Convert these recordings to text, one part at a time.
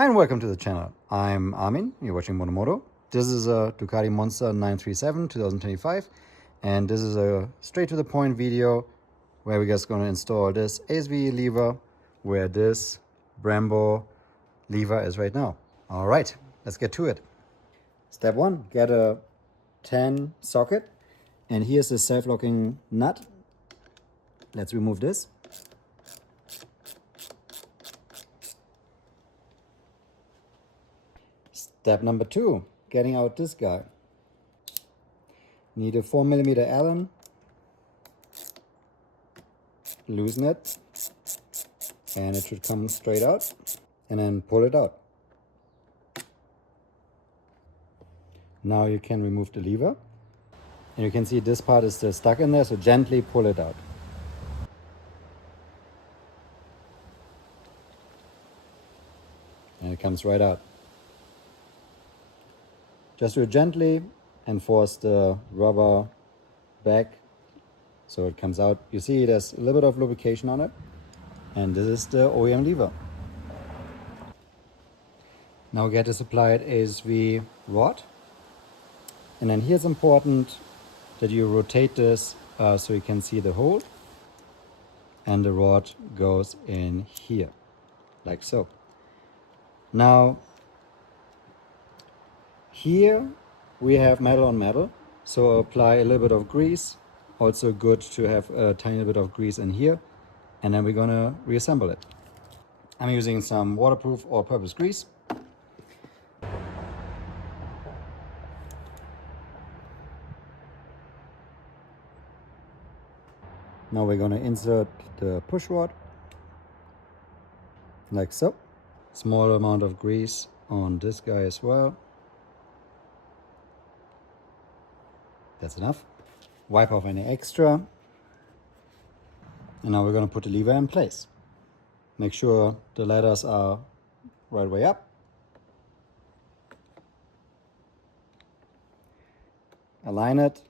Hi and welcome to the channel. I'm Armin, you're watching Motomoto. This is a Ducati Monster 937 2025 and this is a straight to the point video where we're just going to install this ASV lever where this Brembo lever is right now. Alright, let's get to it. Step 1, get a 10 socket and here's the self-locking nut. Let's remove this. Step number 2, getting out this guy. Need a 4mm Allen. Loosen it and it should come straight out and then pull it out. Now you can remove the lever and you can see this part is still stuck in there, so gently pull it out. And it comes right out. Just do it gently and force the rubber back so it comes out. You see there's a little bit of lubrication on it. And this is the OEM lever. Now get a supplied ASV rod. And then here's important that you rotate this so you can see the hole. And the rod goes in here, like so. Now, here we have metal on metal, so apply a little bit of grease. Also good to have a tiny bit of grease in here, and then we're gonna reassemble it. I'm using some waterproof all-purpose grease. Now we're gonna insert the push rod, like so. Small amount of grease on this guy as well. That's enough. Wipe off any extra. And now we're going to put the lever in place. Make sure the ladders are right way up. Align it.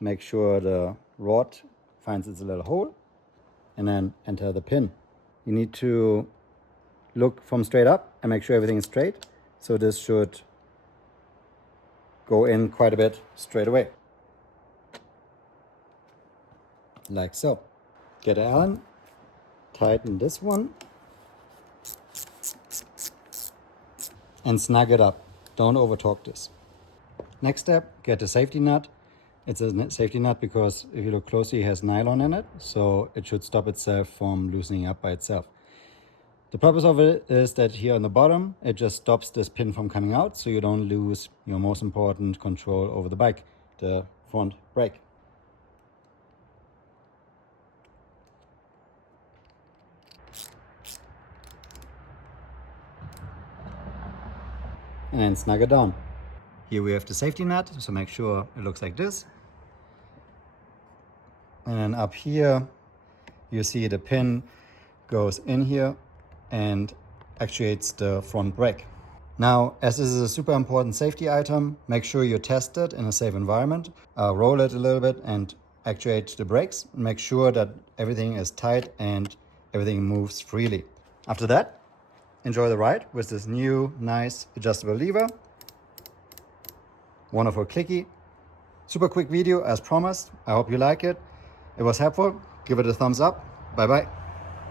Make sure the rod finds its little hole. And then enter the pin. You need to look from straight up and make sure everything is straight. So this should go in quite a bit straight away. Like so. Get an Allen, tighten this one, and snug it up. Don't over torque this. Next step, get a safety nut. It's a safety nut because if you look closely, it has nylon in it, so it should stop itself from loosening up by itself. The purpose of it is that here on the bottom, it just stops this pin from coming out, so you don't lose your most important control over the bike, the front brake. And then snug it down. Here we have the safety nut, so make sure it looks like this. And then up here, you see the pin goes in here and actuates the front brake. Now, as this is a super important safety item, make sure you test it in a safe environment. Roll it a little bit and actuate the brakes. Make sure that everything is tight and everything moves freely. After that, enjoy the ride with this new, nice adjustable lever. Wonderful clicky. Super quick video as promised. I hope you like it. It was helpful. Give it a thumbs up. Bye bye.